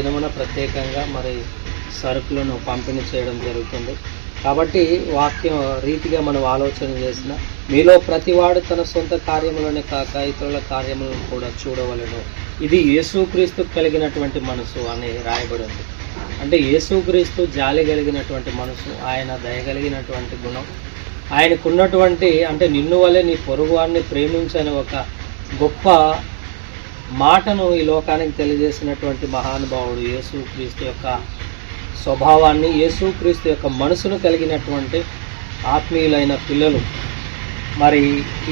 దినమున ప్రత్యేకంగా మరి సరుకులను పంపిణీ చేయడం జరుగుతుంది. కాబట్టి వాక్యం రీతిగా మనం ఆలోచన చేసిన మీలో ప్రతివాడు తన సొంత కార్యములనే కాక ఇతరుల కార్యములను కూడా చూడవలెను. ఇది యేసుక్రీస్తు కలిగినటువంటి మనసు అని రాయబడి ఉంది. అంటే యేసుక్రీస్తు జాలి కలిగినటువంటి మనసు, ఆయన దయగలిగినటువంటి గుణం, ఆయనకున్నటువంటి అంటే నిన్ను వలె నీ పొరుగువాడిని ప్రేమించని ఒక గొప్ప మాటను ఈ లోకానికి తెలియజేసినటువంటి మహానుభావుడు యేసుక్రీస్తు యొక్క స్వభావాన్ని, యేసుక్రీస్తు యొక్క మనసును కలిగినటువంటి ఆత్మీయులైన పిల్లలు మరి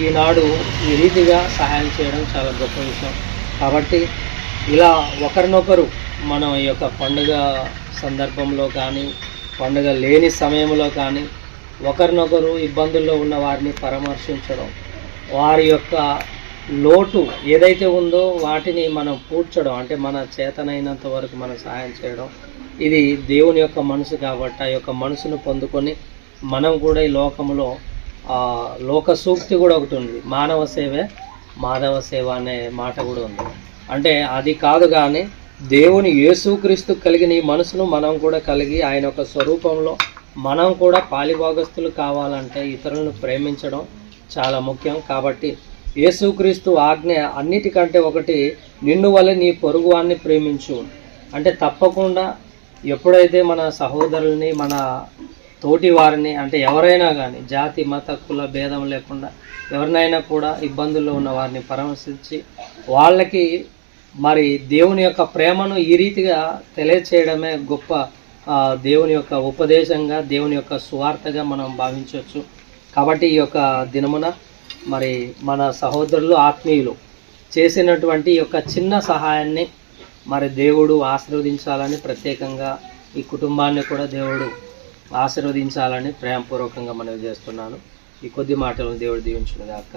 ఈనాడు ఈ రీతిగా సహాయం చేయడం చాలా గొప్ప విషయం. కాబట్టి ఇలా ఒకరినొకరు మనం ఈ యొక్క పండుగ సందర్భంలో కానీ, పండుగ లేని సమయంలో కానీ ఒకరినొకరు ఇబ్బందుల్లో ఉన్న వారిని పరామర్శించడం, వారి యొక్క లోటు ఏదైతే ఉందో వాటిని మనం పూడ్చడం, అంటే మన చేతనైనంత వరకు మనం సహాయం చేయడం, ఇది దేవుని యొక్క మనసు. కాబట్టి ఆ యొక్క మనసును పొందుకొని మనం కూడా ఈ లోకంలో లోక సూక్తి కూడా ఒకటి ఉంది, మానవ సేవే మాధవ సేవ అనే మాట కూడా ఉంది. అంటే అది కాదు కానీ దేవుని యేసుక్రీస్తు కలిగిన ఈ మనసును మనం కూడా కలిగి ఆయన యొక్క స్వరూపంలో మనం కూడా పాలిభాగస్తులు కావాలంటే ఇతరులను ప్రేమించడం చాలా ముఖ్యం. కాబట్టి యేసుక్రీస్తు ఆజ్ఞ అన్నిటికంటే ఒకటి, నిన్ను వలె నీ పొరుగువాన్ని ప్రేమించు. అంటే తప్పకుండా ఎప్పుడైతే మన సహోదరుల్ని, మన తోటి వారిని, అంటే ఎవరైనా కానీ జాతి మత కుల భేదం లేకుండా ఎవరినైనా కూడా ఇబ్బందుల్లో ఉన్న వారిని పరామర్శించి వాళ్ళకి మరి దేవుని యొక్క ప్రేమను ఈ రీతిగా తెలియచేయడమే గొప్ప దేవుని యొక్క ఉపదేశంగా, దేవుని యొక్క సువార్తగా మనం భావించవచ్చు. కాబట్టి ఈ యొక్క దినమున మరి మన సహోదరులు ఆత్మీయులు చేసినటువంటి ఈ యొక్క చిన్న సహాయాన్ని మరి దేవుడు ఆశీర్వదించాలని, ప్రత్యేకంగా ఈ కుటుంబాన్ని కూడా దేవుడు ఆశీర్వదించాలని ప్రేమపూర్వకంగా మనవి చేస్తున్నాను. ఈ కొద్ది మాటలను దేవుడు దీవించును గాక.